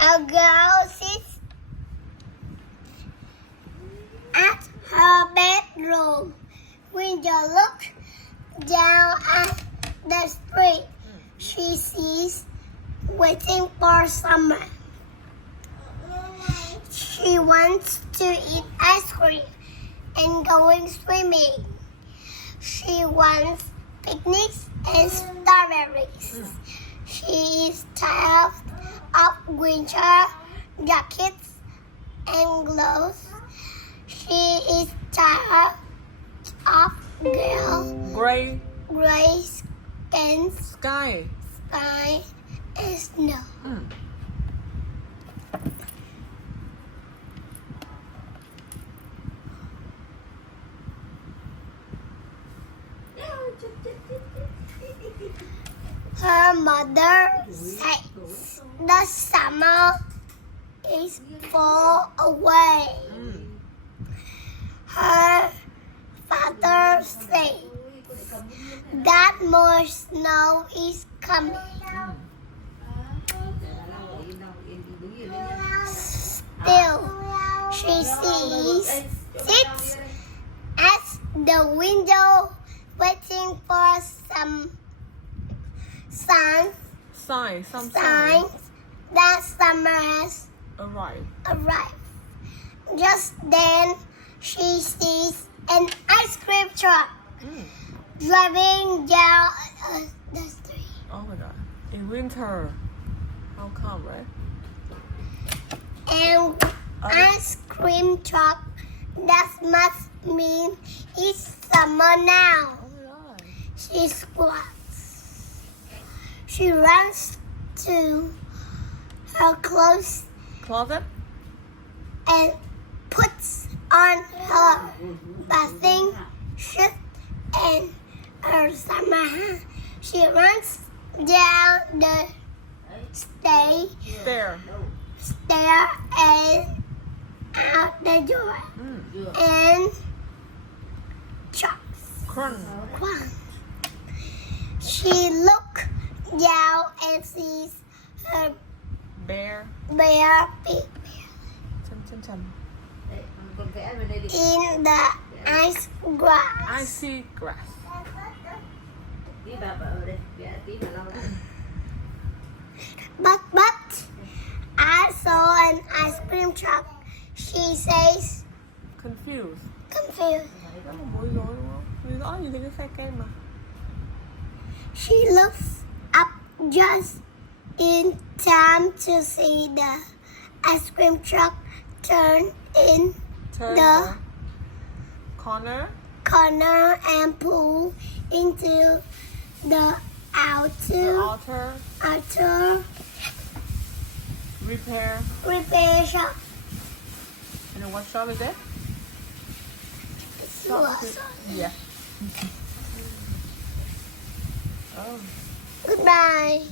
A girl sits at her bedroom window. Look down at the street. She sees waiting for summer. She wants to eat ice cream and going swimming. She wants picnics and strawberries. She is tired of winter jackets and gloves. She is tired of Gray gray skies, sky. sky and snow. Her mother says the summer is far away. Her father says that more snow is coming. Still, she sits at the window waiting for some Sign. Some signs that summer has arrive. arrived. Just then, she sees an ice cream truck driving down the street. Oh my god. In winter. How come, right? And ice cream truck, that must mean it's summer now. Oh my god. She squats. She runs to her clothes Closet? and puts on her bathing suit and her summer hat. She runs down the There. stair and out the door and chops. Crunch. Crunch. She looks down and sees her Bear. bare feet Chum. in the ice grass. I see grass. But I saw an ice cream truck. She says, Confused. confused. Đó là bối rối đúng không? Vì rõ nhìn thấy cái xe kem mà. She looks up just in time to see the ice cream truck turn in Turn The- corner. corner and pull into the The altar. outer repair shop. And then what shop is it? Yeah. Oh. Goodbye.